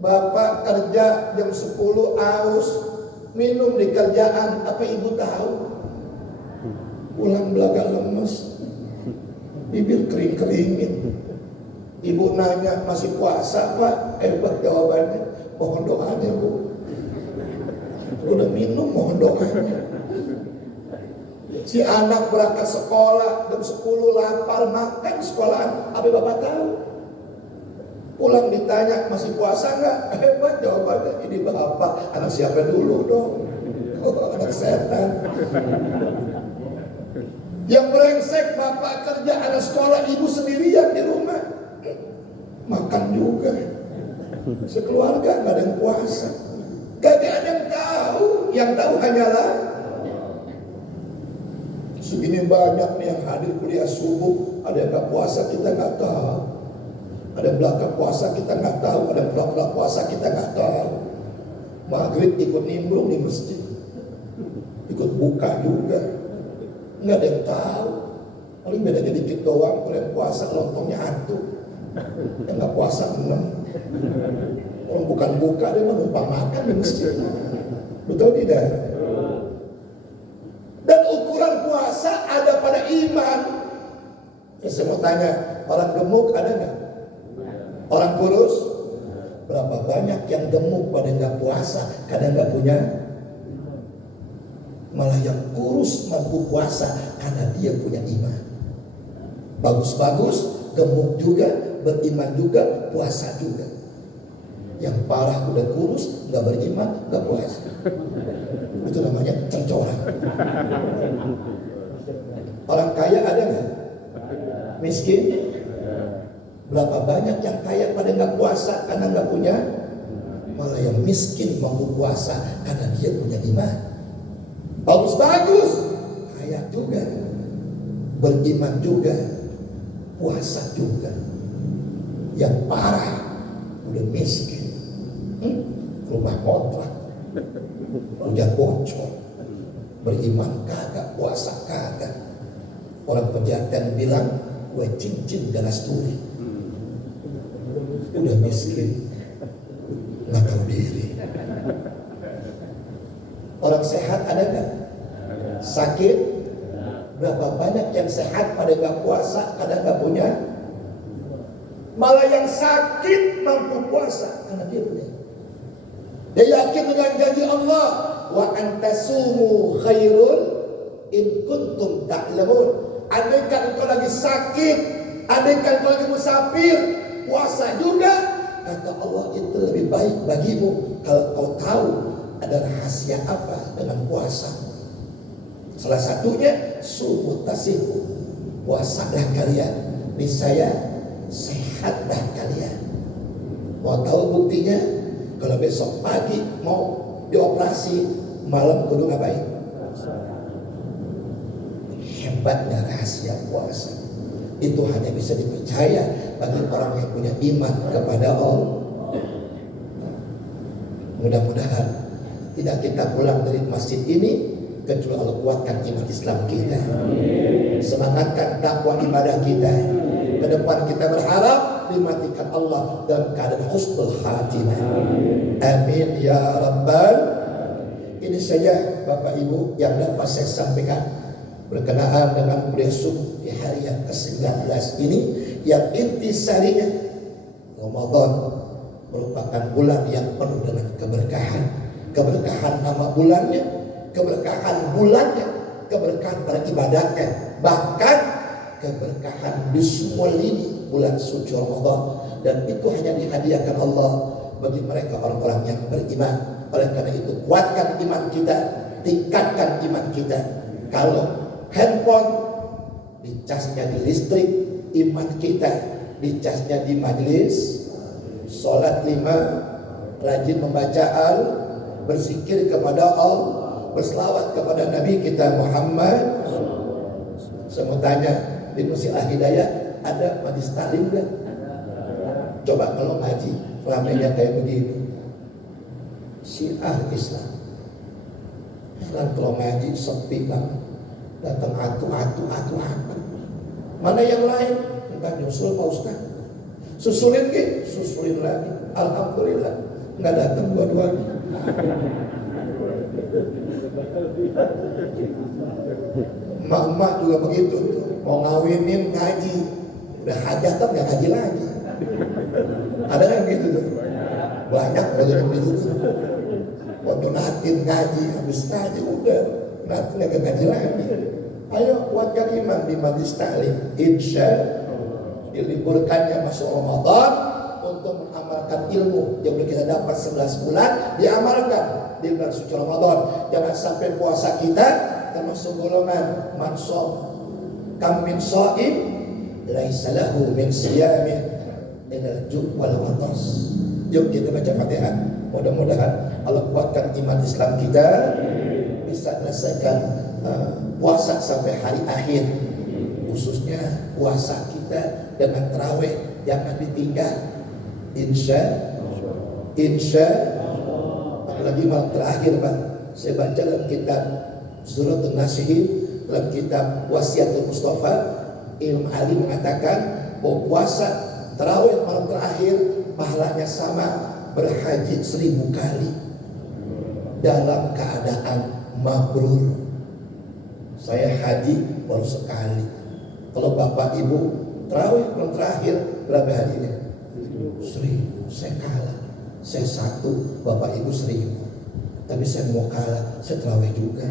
Bapak kerja jam 10 aus, minum di kerjaan, apa ibu tahu? Pulang belaga lemes, bibir kering-keringin. Ibu nanya, masih puasa Pak? Hebat jawabannya. Mohon doanya Bu. Udah minum, mohon doanya. Si anak berangkat sekolah jam 10 lapar, makan sekolahan. Apa Bapak tahu? Pulang ditanya, masih puasa nggak? Hebat jawabannya. Ini Bapak, anak siapa dulu dong? Oh, anak setan. Yang brengsek, Bapak kerja, anak sekolah, ibu sendirian di rumah. Makan juga. Sekeluarga nggak ada yang puasa. Gak ada yang tahu. Yang tahu hanyalah Segini banyak nih yang hadir kuliah subuh, ada yang nggak puasa kita nggak tahu, ada yang belakang puasa kita nggak tahu, ada yang belakang puasa kita nggak tahu. Maghrib ikut nimbrung di masjid, ikut buka juga, nggak ada yang tahu. Paling bedanya dikit doang, kalau yang puasa lontongnya antu, yang nggak puasa 6. Orang bukan buka, dia mah numpang makan di masjid. Betul tidak? Dan ukuran puasa ada pada iman. Saya mau tanya, orang gemuk ada nggak? Orang kurus? Berapa banyak yang gemuk pada nggak puasa, kadang nggak punya? Malah yang kurus mampu puasa karena dia punya iman. Bagus-bagus, gemuk juga, beriman juga, puasa juga. Yang parah udah kurus, nggak beriman, nggak puasa. Itu namanya cencoran. Orang kaya ada nggak? Miskin? Berapa banyak yang kaya pada nggak puasa karena nggak punya? Malah yang miskin mampu puasa karena dia punya iman. Bagus-bagus, kaya juga, beriman juga, puasa juga. Yang parah udah miskin, rumah kontrak, punya bocor, beriman kagak, puasa kagak. Orang pejantan bilang, gue cincin ganas turi. Udah miskin, nggak tahu diri. Orang sehat ada nggak? Sakit? Berapa banyak yang sehat pada nggak puasa, kadang nggak punya? Malah yang sakit mampu puasa karena dia punya. Dia yakin dengan janji Allah, wa antasumu khairun in kuntum ta'lamun. Andaikan engkau lagi sakit, andaikan engkau lagi musafir, puasa juga, kata Allah itu lebih baik bagimu kalau kau tahu ada rahasia apa dengan puasa. Salah satunya sumut tasihu, puasalah kalian, niscaya sehatlah kalian. Mau tahu buktinya? Kalau besok pagi mau dioperasi, malam kudu ngapain? Hebatnya rahasia puasa. Itu hanya bisa dipercaya bagi orang yang punya iman kepada Allah. Mudah-mudahan tidak kita pulang dari masjid ini kecuali Allah kuatkan iman Islam kita, semangatkan dakwah ibadah kita. Ke depan kita berharap dimatikan Allah dalam keadaan husnul khatimah. Amin ya rabbal. Ini saja Bapak Ibu yang dapat saya sampaikan berkenaan dengan kuliah subuh di hari yang ke-19 ini, yang intisarinya Ramadan merupakan bulan yang penuh dengan keberkahan. Keberkahan nama bulannya, keberkahan bulannya, keberkahan pada ibadahnya, bahkan keberkahan di semua lini bulan suci Ramadan. Dan itu hanya dihadiahkan Allah bagi mereka orang-orang yang beriman. Oleh karena itu kuatkan iman kita, tingkatkan iman kita. Kalau handphone dicasnya di listrik, iman kita dicasnya di majelis, sholat 5, rajin membaca berzikir kepada Allah, berselawat kepada Nabi kita Muhammad. Saya mau tanya, di Masjid Al-Hidayah ada majlis taklim enggak? Coba kalau ngaji ramainya kayak begitu. Syiar Islam. Sekarang kalau ngaji sepi banget. Datang atu. Mana yang lain? Enggak nyusul Pak Ustaz. Susulin ke? Susulin lagi. Alhamdulillah. Enggak datang dua-duanya. Mak-mak juga begitu tuh. Mau ngawinin ngaji, udah hajatan nggak ngaji lagi. Ada yang gitu tuh, banyak yang gitu tuh. Mau donatin ngaji, habis ngaji udah nanti nggak ngaji lagi. Ayo kuatkan iman di majlis taklim. Insya diliburkannya masuk Ramadan untuk mengamalkan ilmu yang sudah kita dapat 11 bulan, diamalkan di bulan suci Ramadan. Jangan sampai puasa kita termasuk golongan mansom. Kam min shaim laisa lahu min siyamih ilal ju' wal watas. Yuk kita baca Fatihah. Mudah-mudahan Allah kuatkan iman Islam kita, bisa menyelesaikan puasa sampai hari akhir, khususnya puasa kita dengan tarawih jangan ditinggal. Insya apalagi malam terakhir Pak, saya baca dalam kitab Suratul Nasihin, dalam kitab Wasiatul Mustafa, Imam Ali mengatakan bahwa puasa tarawih malam terakhir pahalanya sama berhaji 1000 kali dalam keadaan mabrur. Saya haji baru sekali. Kalau bapak ibu tarawih malam terakhir berapa hajinya? 1000. Saya kalah. Saya 1, bapak ibu 1000. Tapi saya mau kalah, saya tarawih juga.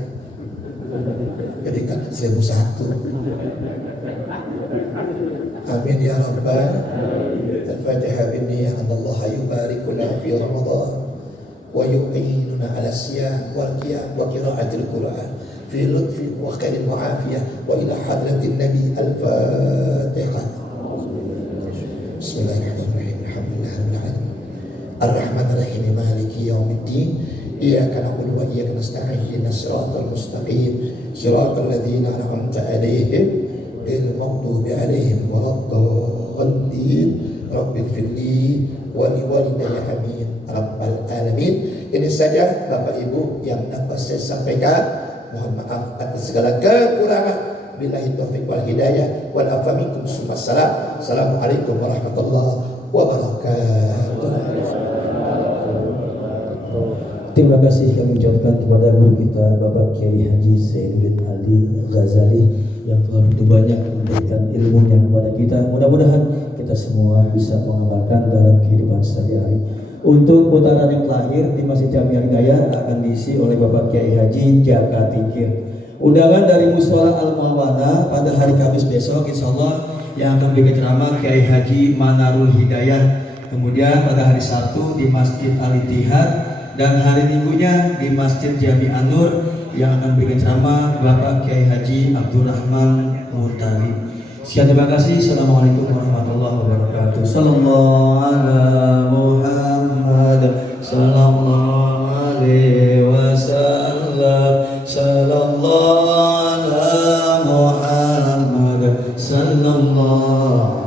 Jadi kan 1001. Amin ya rabbal. Al-Fatihah binniyah anallaha yubarikuna fi Ramadan wa yuqinuna ala siyam wal qiyam wa qira'atil Qur'an fi lutfi wa khairin wa afiyah wa ila hadratin nabi. Al-Fatihah. Bismillahirrahmanirrahim. Alhamdulillahirabbil alamin. Ar-Rahmanir Rahim. Maliki yaumiddin. Iyyaka na'budu wa iyyaka nasta'in. Ihdinas siratal mustaqim. Siratal ladzina an'amta 'alaihim ghairil maghdubi 'alaihim waladdallin. Rabbighfirli wa liwalidayya amin rabbal alamin. Ini saja Bapak Ibu yang dapat saya sampaikan. Mohon maaf atas segala kekurangan. Billahi taufiq wal hidayah wal afa minkum. Assalamualaikum warahmatullahi wabarakatuh. Terima kasih kami ucapkan kepada guru kita Bapak Kiai Haji Zainuddin Ali Ghazali yang telah begitu banyak memberikan ilmunya kepada kita. Mudah-mudahan kita semua bisa mengamalkan dalam kehidupan sehari-hari. Untuk putaran yang terakhir di Masjid Jamiah Hidayah akan diisi oleh Bapak Kiai Haji Jaka Tingkir. Undangan dari Musyawarah Al-Muawana pada hari Kamis besok insyaallah yang akan bikin ceramah Kiai Haji Manarul Hidayah. Kemudian pada hari Sabtu di Masjid Al-Ittihad dan hari Minggunya di Masjid Jami An-Nur yang akan bikin ceramah Bapak Kiai Haji Abdurrahman Muhtari. Sekian, terima kasih. Assalamualaikum warahmatullahi wabarakatuh. Sallallahu ala Muhammad sallallahu alaihi wasallam. Sallallahu ala Muhammad sallallahu